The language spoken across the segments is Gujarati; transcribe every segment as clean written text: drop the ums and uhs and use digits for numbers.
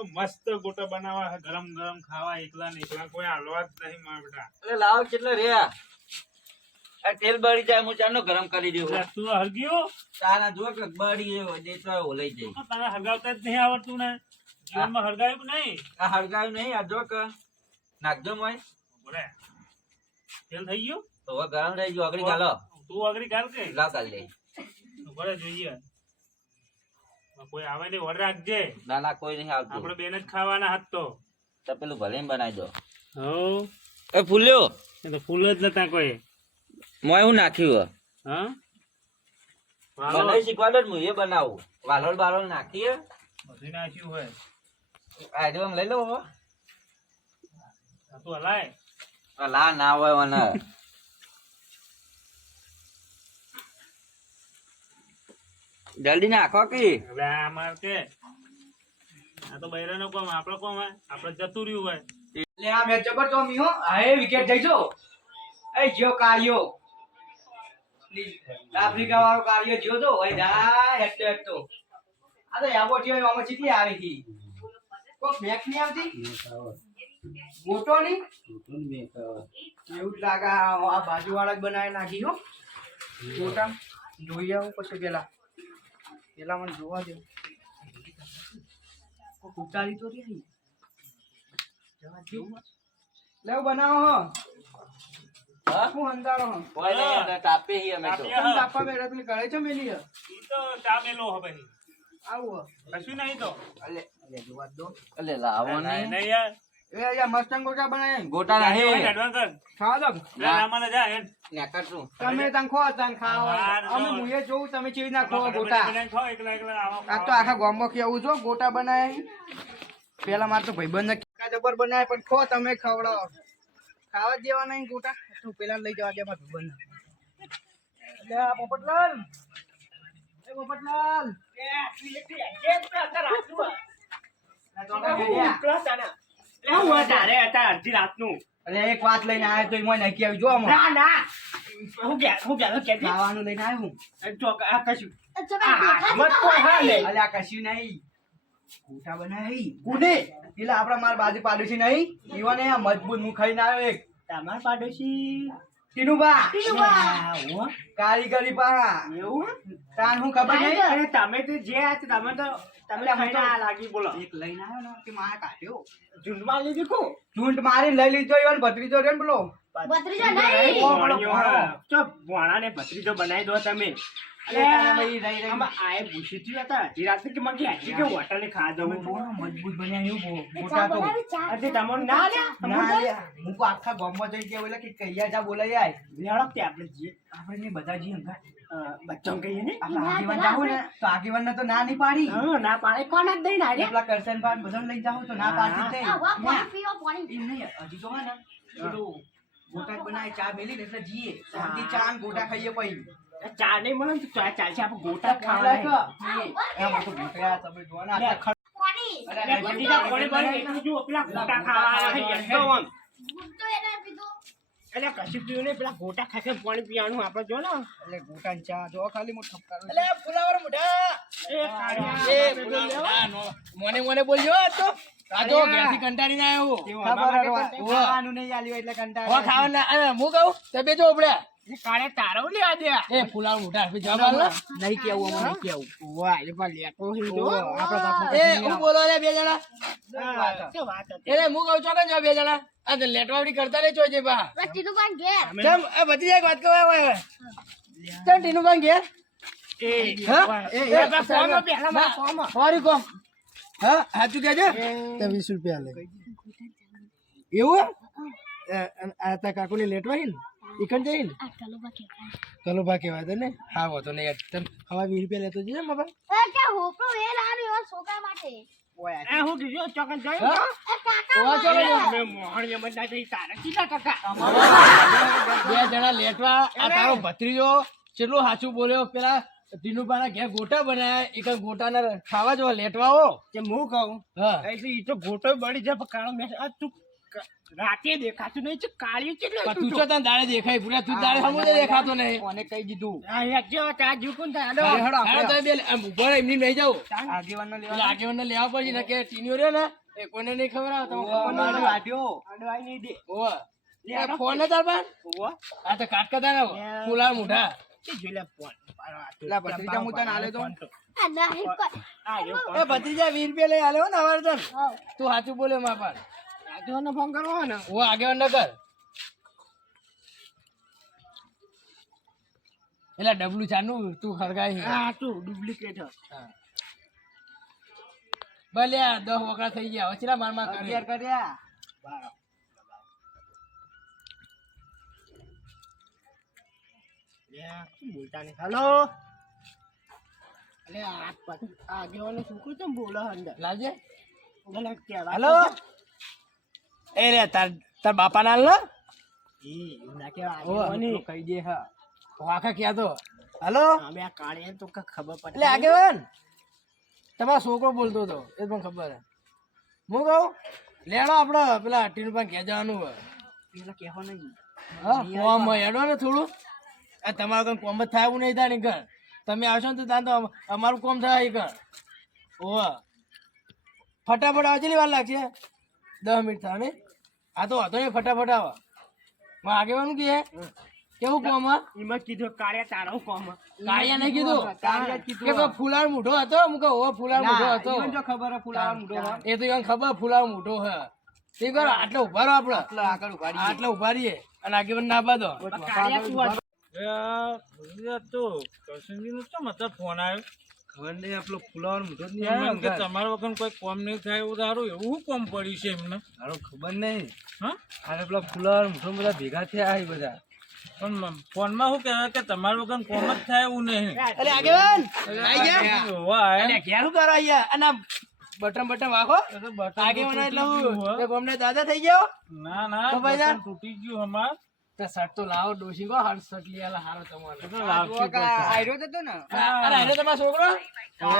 તો મસ્ત ગોટા બનાવવા ગરમ ગરમ ખાવા એકલા ને એકલા કોઈ હાલવા જ નહીં મારા બેટા. એટલે લાવો કેટલો રહ્યા આ તેલ બળી જાય હું ચાનો ગરમ કરી દઉં એટલે તું હરગ્યો તારા જો કે બળી ગયો દે તો ઓલાઈ જાય તને હરગાવતા જ નહીં આવડતું ને જીવનમાં હરગાવ્યું કે નહીં આ હળગાયું નહીં આ જો કે નાખજો મોય બોલે તેલ થઈ ગયું તો હવે ગરમ રહી ગયો આગળ ચાલો તું આગળ ગાલ કે લાવ કાઢ લે બોલે જોઈએ કોઈ આવે ને ઓર્ડર રાખજે ના ના કોઈ નહીં આવતું આપણે બેન જ ખાવાના હાથ તો પેલું ભલે બનાવી દો હો એ ફૂલ્યો એ તો ફૂલ જ નતા કોઈ મોય હું નાખ્યું હા બનાવી શીખવાડો ને હું એ બનાવું વાલોળ બાલોળ નાખીએ બધું નાખ્યું હોય આઈડિયો લઈ લો હવે આ તું હલાય લા ના હોય મને જલ્દી નાખો કે હવે આ માર કે આ તો બૈરાનો કોમ આપણો કોમ હે આપણે જતું રહ્યું હોય એટલે આ મેચ જબર તો મી હો આ વિકેટ જઈજો એ જીઓ કાર્યો આફ્રિકા વાળો કાર્યો જીઓ તો ભાઈ દા હેટ તો આ તો યાબો જીઓ આમાં ચીટલી આવી હતી કોક મેચ ની આવતી મોટો ની એવું જ લાગે આ બાજુ વાળા જ બનાવી નાખી હો મોટા જોઈ આવું પછી પેલા મને જોવા દે કોક ઉતારી તો રહી જવા જેવું લેવ બનાવો હો હા હું અંધારો હો કોઈ નહીં તાપે હી અમે તો તાપીએ. કેમ તાપવા બેઠા પેલી કરે છે મેલી હે ઈ તો ચા મેલો હે ભાઈ આવું કશું નહીં તો અલે જોવા દો એટલે લાવો નહીં ને યાર એ યાર મસ્તંગ ગોટા બનાય ગોટા નહીં એડવાન્સ કર ખાવા દો લે રામાને જા હેડ નાકટું તમે તન ખો તન ખાવા હા, અમે જો. મુએ જોઉં તમે ચીવી ના ખો બનાવીને ગોટા ખાઓ, એકલા એકલા આવો આ તો આખા ગામમાં કેવું છો ગોટા બનાય પેલા માર તો ભાઈબંધ કાકા જબર બનાય પણ ખો તમે ખવડાવો ખાવા જ દેવા નહીં ગોટા તું પેલા લઈ જવા દે માર ભાઈબંધ એટલે આ પોપટલાલ એ પોપટલાલ એ ફિલેટી ગેમ પે અંદર રાખું અરે એક વાત લઈને આવ્યો તો એમાં નાખી આવી જો આમાં ખાવાનું લઈને આવ્યો અલે આ કશું નહીં ગોટા બનાવી કુડે પેલા આપડા માર બાજુ પાડોશી નહીં ઈવાને આ મજબૂત મું ખાઈને આવ્યો એક તમાર પાડોશી ટીનુબા આવો કારીગરી પા એવું તાન હું ખબર નહીં અરે તમે તો જે આ તમે તો તમે ખાઈને આ લાગી બોલો એક લઈને આવ્યો ને કે મારે કાઢ્યો ઝુંડમાં લીધી કો ચૂંટ મારીને લઈ લીધો ઈવન ભત્રીજો રહ્યો ને પેલો ભોણાને ભત્રીજો બનાવી દો તમે અલે તારા ભાઈ રહી રહી આમાં આએ પૂછી થયું હતા અડધી રાતે કે મને કે હોટલે ખા દઉં મજબૂત બન્યા એવું ગોટા તો અરે તમને ના ના લે હું તો આખા ગામમાં જઈ ગયા ઓલા કે કૈયા જા બોલાઈ આય લેવડો તે આપણે જે આપણે ને બધા જી અંગા બચ્ચો કહીએ ને આપણે આગેવાન જાવું ને તો આગેવાન ને તો ના નહીં પાડી હા ના પાડે કોણ જ દઈ ના રે પેલા કરશન પાન બધા લઈ જાવ તો ના પાડતી જ નહીં એમ નહીં હજી તો હે ને પેલું ગોટા જ બનાય ચા મેલી ને એટલે જીએ શાંતિ ચા ને ગોટા ખાઈએ પછી ચા નહીં મળે ને તો ચા ચાલશે આપણે ગોટા એમ તો ગોટા તમે જોવા ના એટલે કશું પીવું નહીં પેલા ગોટા ખાશે પાણી પીવાનું આપણે જો ને એટલે ગોટા ને ચા જો ખાલી મોટ ઠપકારો એટલે ફુલાવર મોઢા એ મોને મોને બોલજો તો આ જો ઘેરથી કંટાળીને આવ્યો ખાવાનું નહીં આલ્યું એટલે કંટાળો ખાવાના હું કહું તે બેજો ઉપડે કાળે તારો લેવા દે એ ફુલાવ મોઢા આપી જવાબ આલો નહીં કેવું અમે નહીં કેવું વાહ એ પણ લેતો હીરો આપણે એ હું બોલો રે બે જણા શું વાત હતી એટલે હું કહું ચોકન જો બે જણા આ તો લેટવાવડી કરતા રે જોજે બા કેમ એ બધી એક વાત કહો ઓય ચલ ટીનુ બાંગ ઘેર એ હા એ ફોર્મ પહેલા મારા ફોર્મ સોરી કોમ હા હાચું કહેજો તે 20 રૂપિયા લે એવું આ તા કાકુને લેટવાઈ ને ઈકન જઈ ને ચલો બા કેવા દે ને હા હો તો નહીં તમ હવા 20 રૂપિયા લેતો જઈએ બાબા ઓય એ હું કીધું ચોકન જોઈ હા ઓવા ચલો મે મોહણીએ બધા થઈ તારે કેટલા ટકા બે જણા લેટવા આ તારો ભત્રીજો કેટલું સાચું બોલ્યો પેલા ટીનુબાના ઘેર ગોટા બનાયા એક ગોટાના ખાવા જો લેટવા હો કે હું કહું હા એટલે ઈ તો ગોટો બળી જાય પણ કાળો મેસ આ તું રાતે દેખાતું નહીં છે કાળિયું કેટલું પણ તું છો તને દાડે દેખાય પૂરા તું દાડે હમું જ દેખાતો નહીં કોને કહી દીધું ત્યાં ઝૂકું થાય અરે હેડો હાલો આપણે તમે બે આમ ઉભા રહો, એમની નહીં જાઓ આગેવાનને એટલે લેવા આગેવાનને લેવા પડશે ને કે ટીનીઓ રહ્યો ને એ કોઈને નહીં ખબર આવે તમને ખબર ના આવે. આડ્યો અડવાઈ નહીં દે ઓવે. એ ફોન ને તાર પાસે? આ તો કાટકા તારા ફૂલા મોઢા કે જોઈ લે ફોન પેલા ભત્રીજા હું તને આલે તો એ ભત્રીજા 20 રૂપિયા લઈ આલ્યો ને અમારે તને તું સાચું બોલે માં પર આગેવાનને ફોન કરવો ને ઓ આગેવાન ન કર એટલે ડબલું ચાનું તું ખરગાય હા તું ડુપ્લિકેટ ભલે આ 10 વખત થઈ ગયા વચરા માર કરે 11 કર્યા બોલતા નહીં હેલો અલે આ આગેવાનને છોકરું કેમ બોલે અંદર લાવજે બોલે કેવા હેલો એ રે તાર બાપા ના લે ઈ ના કેવા ઓ આગેવાની કહી દે હા વાખા ક્યાં તો હેલો અમે આ કાળિયા તો કઈ ખબર પડે એટલે આગેવાન તમારો છોકરો બોલતો હતો એ પણ ખબર હે હું કહું લેણો આપડે પેલા ટીનુપા ઘેર જવાનું હોય પેલા કહેવો નહીં હા કોમ હેડો ને થોડું આ તમારું કઈ કોમ જ થાય એવું નહીં થાય ને કર તમે આવશો ને તો ત્યાં તો અમારું કોમ થાય એ કર ઓહ ફટાફટ આવે કેટલી વાર લાગશે 10 મિનિટ થાય ને આ તો હતો ને ફટાફટ આવે માં આગેવાનું કે કેવું કોમ એમાં કીધું કાળિયા તારો કોમ કાળિયા નહીં કીધું કાળિયા જ કીધું. કે કોઈ ફુલાર મૂઢો હતો હું કહું ઓ ફુલાર મૂઢો હતો ઈવન જો ખબર હે ફુલાવા મૂડો હા એ તો એને ખબર ફુલાર મૂઢો હે તે કરો આટલો ઉભા રહો આપડે એટલે આગળ ઉગાડી આટલે ઉભા રહીએ અને આગેવાન ના બાંધો કાળિયા તું આ ફોન આવ્યો ખબર નહીં આપણો ફુલાર મૂઢો જ એમ કે તમારા વગર કોઈ કોમ નહીં થાય એવું સારું એવું કોમ પડ્યું છે એમને ખબર નહીં હા અને પેલા ફુલાર મૂઢો બધા ભેગા થયા આ બધા પણ ફોનમાં શું કહેવાય કે તમારા વગર કોમ જ થાય એવું નહીં અલે આગેવાન આઈ ગયા વાહ, અલે ઘેર શું કરો અહીંયા અને આ બટન વાગો એ તો બટન આગેવાન એટલે તૂટી ગયું હું હો. એક અમને દાદા થઈ ગયો ના ના તો ભાઈ બટન યાર. તૂટી ગયું અમાર તો શર્ટ તો લાવો ડોશી કો હર શર્ટ લઈ આલા હારો તમારે એ તો લાવશું પછી. આયરો તો હતો ને અરે અરે તમારો છોકરો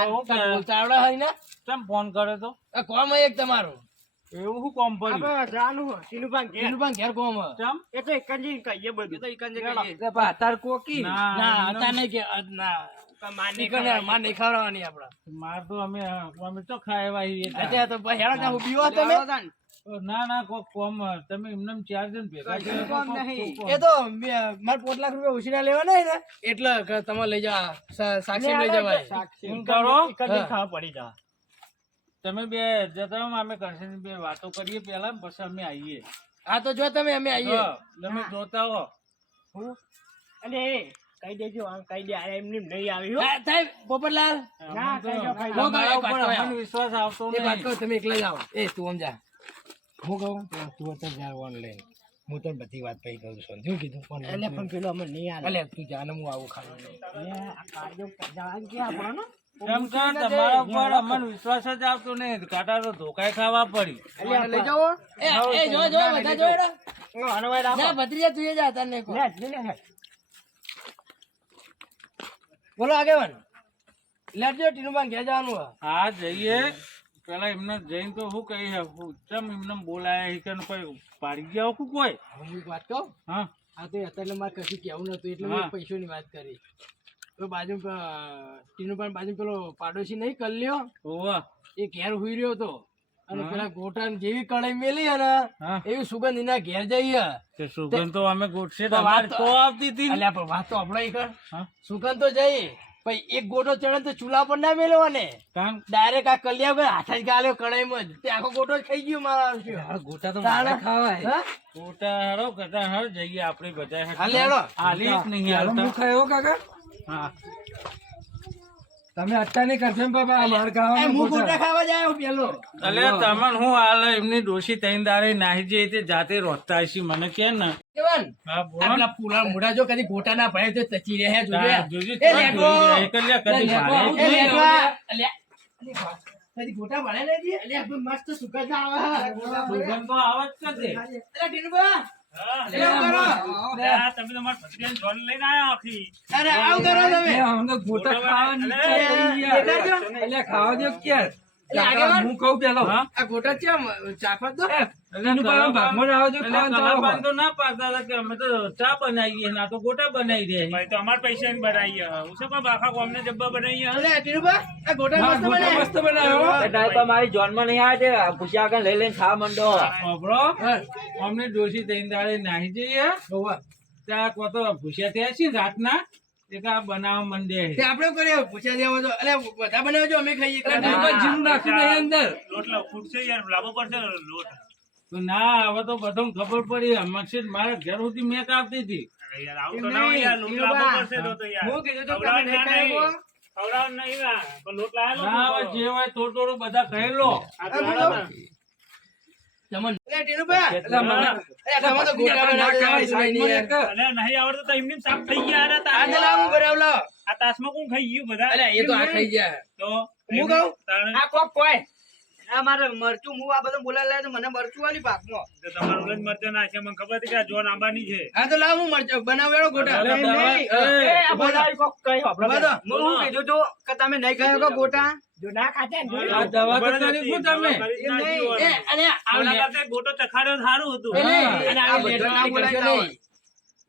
એવું કે બોલતા આવડે હોય ને કેમ ફોન કરે તો આ કોમ એક તમારું એવું શું કોમ પડ્યું આપણે જવાનું હોય ટીનુભાઈ ઘેર. એનું પણ ઘેર કોમ હે. કેમ એ તો એક જ ઈ કહીએ બધું તો ઈકન જે કહીએ ના હતા નહીં કે ના માર નહીં નીકળ માર નહીં ખવડાવવાની આપડે માર તો અમે તો ખાવા આવીએ અત્યારે તો ભાઈ હેડો ત્યાં ઊભી હો તમે ના ના કોઈ કોમ તમે એમને 4 જણ ભેગા કશું થયા તો કોમ કોક નહીં. કોમ. એ તો મારે 5 લાખ રૂપિયા ઉછીના લેવાના હોય ને એટલે કે તમે લઈ જા સાક્ષી લઈ જવાય એમ કરો એક જ ખાવા પડી જા તમે બે જતા રહો, અમે કરશે બે વાતો કરીએ પેલા પછી અમે આવીએ હા તો જો તમે અમે આવીએ હા, તમે જોતા હો અને કહી દેજો આમ કહી દે આ એમને નહીં આવી હો હા, સાહેબ પોપટલાલ ના કહી દો કહી દો. તમારા એક વાત ઉપર કહો. અમને વિશ્વાસ આવતો એક વાત નહીં કહું તમે એકલા જ આવો એ તું સમજા હું કહું તું અત્યારે જા ઓનલાઈન હું તને બધી વાત પહી કરું છું શું કીધું એટલે પણ પેલો અમને નહીં આવે અલે તું જા ને હું આવું ખાવાનું આ કાર્યો જવાનું કે આપણો એમ કે તમારા ઉપર અમને વિશ્વાસ જ આવતો નહીં કાંટા તો ધોકાય ખાવા પડી લઈ જાઓ એ જો જો બધા જો એડા. અનવાય રાખો ના ભત્રીજા તું એ જા તને કહું. લે લે બોલો આગેવાન લેટજો ટીનુમાં ઘેર જવાનું હે. હા જઈએ પેલા એમને જઈને તો શું કહી ચમ એમને બોલાયા હિકન કોઈ પાડી ગયા શું કોઈ હું એક વાત કહું હા આ તો અત્યારે મારે કશું કહેવું નતું એટલે હા. મેં પૈસોની વાત કરી તો બાજુ ટીનુ પણ બાજુ પેલો પાડોશી નહીં કલ્યો ઓવા એ ઘેર હુઈ રહ્યો હતો અને હા. પેલા ગોટાને જેવી કઢાઈ મેલી હે ને હા એવી સુગંધ એના ઘેર જઈએ તે સુગંધ તો અમે ગોઠશે તો તમારે વાત તો આવતી હતી ને. અલ્યા પણ વાત તો આપણે કર હા સુગંધ તો જઈ પછી એક ગોટો ચડે તો ચૂલા પર ના મેલ્યો ને કારણ ડાયરેક્ટ આ કલ્યા વગર હાથ જ ગાલ્યો કઢાઈમાં જ તે આખો ગોટો જ ખાઈ ગયો મારા ગોટા તો ખાવાય ગોટા હારો કટા હાર જઈએ આપણે બધા હાલે હેડો. હાલી જ નહીં હાલતા હા તમે અત્યારે નહીં કરશો બાબા હું ગોટા ખાવા જાય પેલો અલે તમને હું હાલ એમની ડોશી તૈન દાડે નાહી જઈ તે જાતે રોતા હશી મને કે ને કેવન હા બોલો આપલા પૂરા મોઢા જો કદી ગોટા ના ભરે તો તચી રહે હા, જોજો જોજો એ લેટો. એકલ્યા કદી એ ભારે જ નહીં લેટો. હોય. અલ્યા કદી ગોટા ભરે લેજે અલ્યા પણ મસ્ત સુગંધ આવે સુગંધ તો આવે જ છે તે. અલ્યા ટીનુબા હા, લે આવું કરો. આ તમે તમારા ભત્રીજાને જોન લઈને આયા આખી. અરે આવું કરો તમે ગોટા ખાવાની ઈચ્છા થઈ દેખાડજો. ખાવા દો ક્યાં આગેવાન, હું કહું પેલો હા? આ ગોટા ચમ ચાખવા દો. એનું પાછું ભાગમાં જ આવજો, એટલે ખાવાનું ચાલો. કલાપાન તો ના પાડતા હતા કે અમે તો ચા બનાવીએ ને આ તો ગોટા બનાવી દે ભાઈ તો અમાર પૈસા ની બનાવીએ હું શું કહું આખા ગામને ડબ્બા બનાવીએ અલે ટીનુભા, આ ગોટા હા, મસ્ત ગોટા બનાવ્યા. મસ્ત બનાવ્યો. એ ડાય તો મારી જોનમાં નહીં આવે તે પૂછ્યા આગળ લઈ લઈને ખાવા માંડો ખબરો અમને ડોશી તૈન દાડે નાહી જઈએ ત્યાં કો તો ભૂસ્યા થયા છે રાતના એક આ બનાવવા માંડે તે આપણે કર્યો પૂછ્યા દેવો તો અલે બધા બનાવજો અમે ખાઈએ ટીનુભા જીરું નાખ્યું નહીં અંદર. લોટ ફૂટશે યાર લાવવો પડશે ને લોટ તો ના હવે તો બધું ખબર પડી મકસદ મારા ઘર સુધી મેક આવતી હતી અરે યાર આવું તો ના હોય યાર લોટ લાવવો પડશે તો યાર હું કીધું તો ખવડાવવાનું તમે ના નહીં નહીં. ખવડાવવાનું નહીં ના પણ લોટ લાવેલો ના હવે જે હોય થોડું થોડું બધા કહેલો આ તો હાલો ને. જમન અલે ટીનુભા, એટલે મને- અલે તમે તો ગોટા ના બનાવતા ખાવાય, સાઈડમાં એક. અરે નહીં આવડતું તો એમની સાફ થઈ ગયા અરે આ તાસ. તો લાવ હું બનાવલો. આ તાસમાં કોણ ખાઈ ગયું બધા અલે એ તો આ ખાઈ ગયા. તો હું કહું? તાણે આ કોક કોઈ આ મારે મરચું હું આ બધું બોલાવી લાવ્યો તો મને મરચું વાળી ભાગમાં તો તમારું જ મરચા નાખે મને ખબર હતી કે આ જોન આંબાની છે આ તો લાવ હું મરચો બનાવેલો ગોટા. અરે નહીં, બાબા, નહીં. એ આ બોલાવી કોક કઈ હોભળો ઉભા થો. હું શું કીધું તું કે તમે નહીં ખાયો કે ગોટા જો ના ખાતા ને આ દવા તો કરી શું તમે એમ નહીં. એ અને આવલા કરતે ગોટો ચખાડ્યો તો સારું હતું એ નહીં, હા. અને આ આ બધા લેટર ના ના બોલાય બોલાય ના નહીં.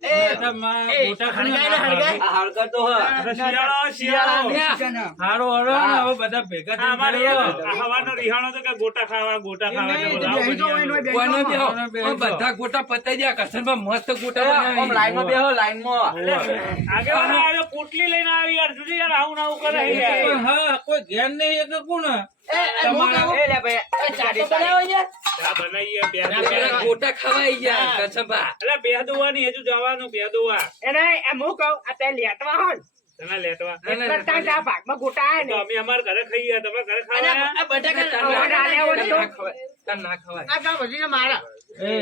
ગોટા હળગાય ને હળગાય. આ હળકર તો હ અરે શિયાળો શિયાળો હારો હળો ને હવે બધા ભેગા આ અમારે થઈને યાર બેહો. આ હવાનો રિહાણો તો કે ગોટા ખાવા એમ નહીં, એટલે તો બેહી જાઓ એનો બેહી કોને જાઓ. બેહો? ઓમ બધા ગોટા પતાઈ દે. કરશનભા મસ્ત ગોટા આમ બનાવી. લાઈનમાં બેહો લાઈનમાં આગળ આવ્યો પોટલી લઈને આવી યાર જુદી યાર આવું ના આવું કરે યાર પણ હા કોઈ ધ્યાન નહીં એ કોણ એ હું કહું? એ લે ભાઈ એ ચાટો બનાવો છે? ચા બનાવીએ બે ના, પેલા ગોટા ખવાઈ ગયા કરશનભા. એટલે બે દોવાની હજુ જવાનું બે દોવા એને એમ હું કહું આ તે લેટવા હો ને તમે લેટવા કરતા જ આ ભાગમાં ગોટા આવે તો ને અમે અમારા ઘરે ખાઈએ તમે ઘરે અને ખાવા આ બટાકા ગોટા લેવો ને તો ના ખવાય. તાર ના ખવાય. આ કામ હજી મારા એ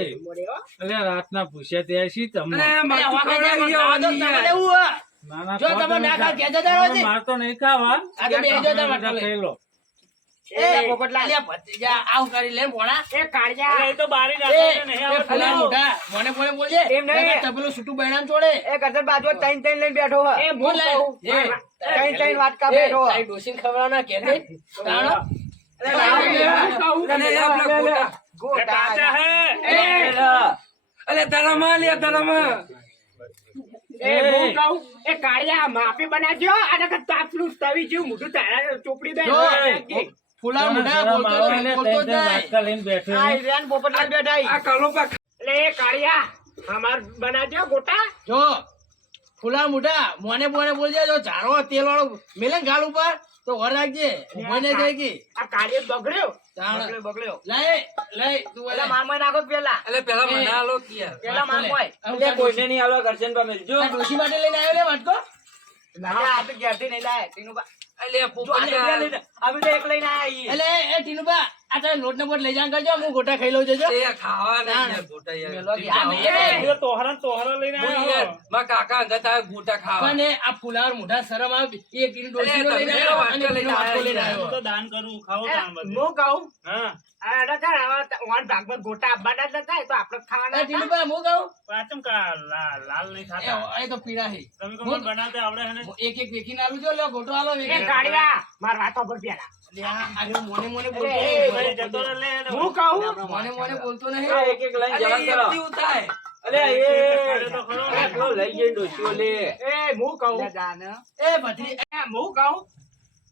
એટલે રાતના પૂછ્યા ત્યાં શી તમને અરે, અરે, માથું વાંકા જાય, ખવડાવી ખાવા દો, દેવાની તમને યાર. એવું હોય. ના ના જો ખોટું તમે ના નહીં ખાવ, ખાવ. કહેજો તારો છે. માર તો નહીં ખાવા આ તો બેહી જાઓ તાર બધા માટલો લઈ. ખાઈ લો એ પોપટલાલ, અલ્યા ભત્રીજા, આવું કરી લે ભોણા. એ કાળિયા એ તો બારી એ, નાખે નહીં એ આવડતું. ફૂલા મોઢા, મોને મોને બોલજે. એમ નહીં. નકર તપેલું છૂટું બૈરામ છોડે. એ કરતર બાજુ તૈન તૈન લઈને બેઠો હે એ બોલ હું લે. કહું એ, તૈન તૈન વાટકા એ, બેઠો હે. તારી ડોશીને ખવડાવવાના કે નહીં? તાણો. અરે લાવો એ, લે. અને એ આપણા ગોટા. એ ગોટા કાચા હે અલે તારામાં લે, તારામાં. એ હું કહું એ કાળિયા માફી બનાવજો અને તાપલું તવી જેવું મોઢું તારા ચોપડી દે જો, ફૂલા મોઢા બોલતો તો બોલતો જ જાય. વાટકા લઈને બેઠો આ ઈરાન પોપટલાલ બેઠા ઈ. આ કલોપા એટલે એ કાળિયા અમાર બનાવજો ગોટા જો ફૂલા મોઢા મોને મોને બોલજે. જો ઝાડો તેલ વાળો મેલે ને ગાલ ઉપર તો વર રાખજે. ઉભો નહીં જાય કે. આ કાર્ય બગડ્યો તાણ. બગડ્યો, બગડ્યો. લઈ, લઈ, તું પેલા લઈ. મારમોય નાખો પેલા અલે પેલા મને આલો કે યાર. પેલા મારમોય. એટલે કોઈને નહીં આલો કરશનભા મેલજો આ ડોશી માટે લઈને આવ્યો લે વાટકો. આ તો ઘેરથી નહીં લાય ટીનુબા. અલે જો આ તો પોપટ બે યાર. લઈને અમે તો એક લઈને આયા ઈ. એટલે એ ટીનુબા, આ તારે લોટ ને બોટ લઈ જાણ કરજો. હું ગોટા ખાઈ લઉં છું જો. એ ખાવા નહીં યાર ગોટા યાર. મેલો કે આ આ બે. એ તો તોહરા લઈને હું આવ્યો યાર, મારા કાકા અંદર તારા ગોટા ખાવા. પણ એ આ ફુલાવર મોઢા શરમ આવે. એક ટીનું ડોશીનો અરે, લઈને તમે આવ્યો વાટકો અને લઈને ટીનો વાટકો લઈને આવ્યા. હું આવ્યો. તો દાન કરું ખાવો એ, તાણ બધે. હું કહું હા આ ડકાર વાન ભાગમાં ગોટા આપવાના જ હતા એ તો આપણે એ ખાવાના હતા. ટીનુબા, હું કહું પાછું કા લાલ નહીં ખાતા એ તો પીળા છે. તમે કોણ બનાવતા આવડે હે ને એક એક વેખીને આલું જો, લ્યો ગોટો આલો એ વેખી. કાળિયા માર વાતો પર પેલા લે, આ રહ્યો મોને મોને બોલતો એ, નહીં. ભાઈ જતો રહે લે ને. હું કહું મોને મોને બોલતો નહીં. એક એક લઈને અલે જવાન કરો એકથી ઉતાય. અલે ખાડે તો ખરો. એ એકલો લઈ જઈને ડોશીઓ લે એ હું કહું લે જાને. એ ભત્રી, એ હું કહું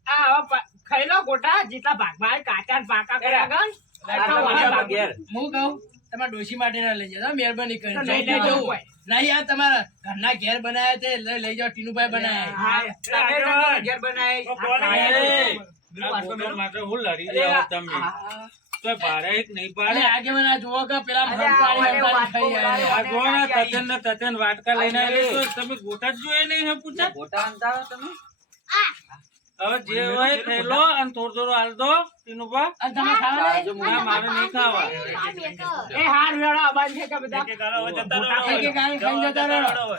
આ હવે ખાઈ લો ગોટા જેટલા ભાગમાં આવે, કાચા ને પાકા કર્યા ગણ. આટલા બધા ઘેર હું કહું તમારા ડોશી માટે ના લઈ જાઓ, મહેરબાની તો કરી લઈ લેજો. નહીં આ તમારા ઘરના ઘેર બનાયા તે લઈ જાઓ. ટીનુભાઈ બનાયા. હા, તમે તો ઘેર બનાય. તો કોણ એ, લઈને આ ગોટા માટે હું લડી જાઓ તમે તો ભારે એક નહીં અરે પાડે આગેવાન આ જુઓ કે પેલા અરે આ હંતાળી વાટકો ખાઈ બનાવ્યો. આવ્યા. આ જો ને તતન ને તતન વાટકા લઈને આવી તો તમે ગોટા જ જોયે નહીં હે પૂછા ગોટા અંતાવો તમે હવે જે હોય ખાઈ લો અને થોડું થોડું હાલ દો તેનું બા અને તમે ખાવા બાજુ ના મારે નહીં ખાવા એ હાર વેળા અબાજ છે કે બધા એક એક આલો, હવે જતા રહો. એક એક આવીને ખાઈને જતા રહો. હવે.